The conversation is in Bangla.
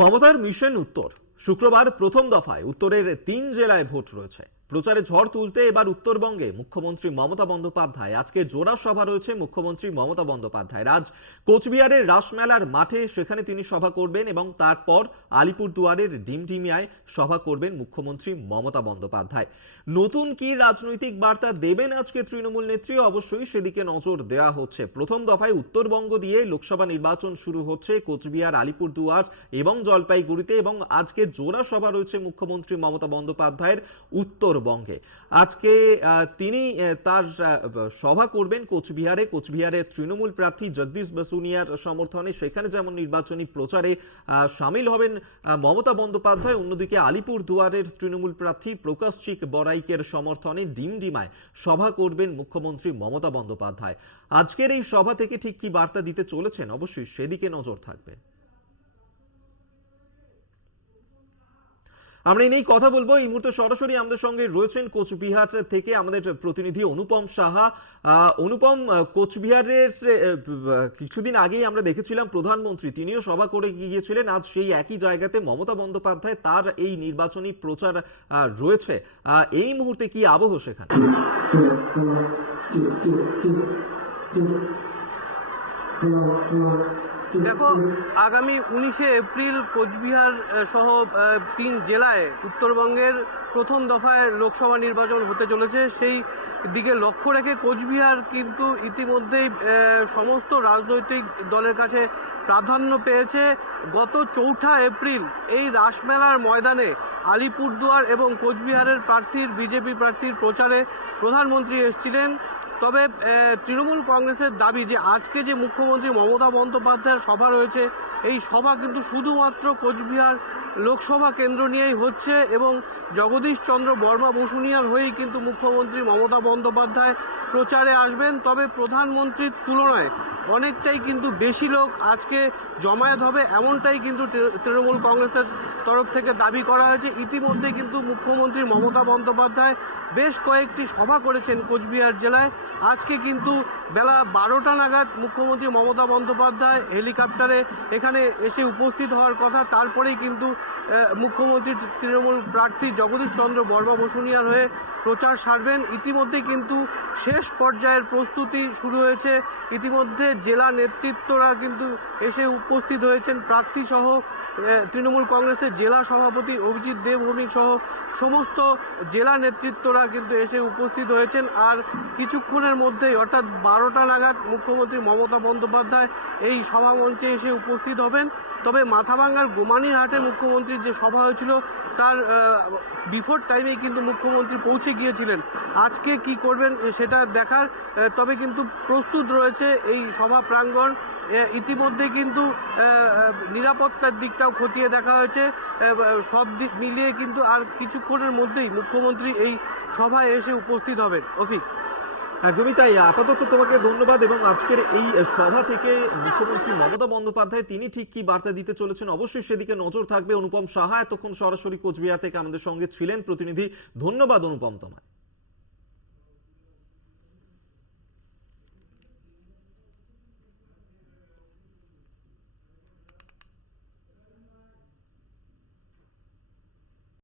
মমতার মিশন উত্তর। শুক্রবার প্রথম দফায় উত্তরের ৩ জেলায় ভোট রয়েছে। প্রচারে ঝড় তুলতে এবার উত্তরবঙ্গে মুখ্যমন্ত্রী মমতা বন্দ্যোপাধ্যায়। আজকে জোড়া সভা রয়েছে মুখ্যমন্ত্রী মমতা বন্দ্যোপাধ্যায়। আজ কোচবিহারের রাসমেলার মাঠে সেখানে তিনি সভা করবেন এবং তারপর আলিপুরদুয়ারের ডিমডিমিয়ায় সভা করবেন মুখ্যমন্ত্রী মমতা বন্দ্যোপাধ্যায়। নতুন কি রাজনৈতিক বার্তা দেবেন আজকে তৃণমূল নেত্রী, অবশ্যই সেদিকে নজর দেওয়া হচ্ছে। প্রথম দফায় উত্তরবঙ্গ দিয়ে লোকসভা নির্বাচন শুরু হচ্ছে কোচবিহার, আলিপুরদুয়ার এবং জলপাইগুড়িতে, এবং আজকে জোড়া সভা রয়েছে মুখ্যমন্ত্রী মমতা বন্দ্যোপাধ্যায়ের উত্তরবঙ্গে। আজকে তিনি তার সভা করবেন কোচবিহারে। কোচবিহারের তৃণমূল প্রার্থী জগদীশ বসুনিয়ার সমর্থনে সেখানে যেমন নির্বাচনী প্রচারে সামিল হবেন মমতা বন্দ্যোপাধ্যায়, অন্যদিকে আলিপুরদুয়ারের তৃণমূল প্রার্থী প্রকাশচিক বড়াইকের সমর্থনে ডিমডিমায় সভা করবেন মুখ্যমন্ত্রী মমতা বন্দ্যোপাধ্যায়। আজকের এই সভা থেকে ঠিক কি বার্তা দিতে চলেছেন, অবশ্যই সেদিকে নজর থাকবে। আমরা এই নিয়ে কথা বলবো। এই মুহূর্তে সরাসরি আমাদের সঙ্গে রয়েছেন কোচবিহার থেকে আমাদের প্রতিনিধি অনুপম সাহা। অনুপম, কোচবিহারের কিছুদিন আগেই আমরা দেখেছিলাম প্রধানমন্ত্রী তিনিও সভা করে গিয়েছিলেন। আজ সেই একই জায়গাতে মমতা বন্দ্যোপাধ্যায়, তার এই নির্বাচনী প্রচার রয়েছে। এই মুহূর্তে কি আবহ সেখানে? দেখো, আগামী 19শে এপ্রিল কোচবিহার সহ 3 জেলায় উত্তরবঙ্গের প্রথম দফায় লোকসভা নির্বাচন হতে চলেছে। সেই দিকে লক্ষ্য রেখে কোচবিহার কিন্তু ইতিমধ্যেই সমস্ত রাজনৈতিক দলের কাছে প্রাধান্য পেয়েছে। গত 4 এপ্রিল এই রাসমেলার ময়দানে আলিপুরদুয়ার এবং কোচবিহারের বিজেপি প্রার্থীর প্রচারে প্রধানমন্ত্রী এসেছিলেন। তবে তৃণমূল কংগ্রেসের দাবি যে আজকে যে মুখ্যমন্ত্রী মমতা বন্দ্যোপাধ্যায়ের সভা রয়েছে, এই সভা কিন্তু শুধুমাত্র কোচবিহার লোকসভা কেন্দ্র নিয়েই হচ্ছে এবং জগদীশ চন্দ্র বর্মা বসুনিয়ার হয়েই কিন্তু মুখ্যমন্ত্রী মমতা বন্দ্যোপাধ্যায় প্রচারে আসবেন। তবে প্রধানমন্ত্রীর তুলনায় অনেকটাই কিন্তু বেশি লোক আজকে জমায়েত হবে, এমনটাই কিন্তু তৃণমূল কংগ্রেসের তরফ থেকে দাবি করা হয়েছে। ইতিমধ্যে কিন্তু মুখ্যমন্ত্রী মমতা বন্দ্যোপাধ্যায় বেশ কয়েকটি সভা করেছেন কোচবিহার জেলায়। আজকে কিন্তু বেলা 12টা নাগাদ মুখ্যমন্ত্রী মমতা বন্দ্যোপাধ্যায় হেলিকপ্টারে এখানে এসে উপস্থিত হওয়ার কথা। তারপরেই কিন্তু মুখ্যমন্ত্রী তৃণমূল প্রার্থী জগদীশ চন্দ্র বর্মা বসুনিয়ার হয়ে প্রচার সারবেন। ইতিমধ্যে কিন্তু শেষ পর্যায়ের প্রস্তুতি শুরু হয়েছে। ইতিমধ্যে জেলা নেতৃত্বরা কিন্তু এসে উপস্থিত হয়েছেন, প্রার্থী সহ তৃণমূল কংগ্রেসের জেলা সভাপতি অভিজিৎ দেবভৌমিক সহ সমস্ত জেলা নেতৃত্বরা কিন্তু এসে উপস্থিত হয়েছেন। আর কিছুক্ষণের মধ্যেই অর্থাৎ 12টা নাগাদ মুখ্যমন্ত্রী মমতা বন্দ্যোপাধ্যায় এই সভামঞ্চে এসে উপস্থিত হবেন। তবে মাথাভাঙ্গার গোমানিরহাটে মুখ্যমন্ত্রীর যে সভা হয়েছিল তার বিফোর টাইমেই কিন্তু মুখ্যমন্ত্রী পৌঁছে গিয়েছিলেন। আজকে কি করবেন সেটা দেখার। তবে কিন্তু প্রস্তুত রয়েছে এই সভা প্রাঙ্গণ। ইতিমধ্যে কিন্তু নিরাপত্তার দিকটাও খতিয়ে দেখা হয়েছে। সব দিক মিলিয়ে কিন্তু আর কিছুক্ষণের মধ্যেই মুখ্যমন্ত্রী এই সভায় এসে উপস্থিত হবেন। অফিক, একদমই তাই। আপাতত তোমাকে ধন্যবাদ। এবং আজকের এই সভা থেকে মুখ্যমন্ত্রী মমতা বন্দ্যোপাধ্যায় তিনি ঠিক কি বার্তা দিতে চলেছেন, অবশ্যই সেদিকে নজর থাকবে। অনুপম সাহা এতক্ষণ সরাসরি কোচবিহার থেকে আমাদের সঙ্গে ছিলেন প্রতিনিধি। ধন্যবাদ অনুপম তোমায়।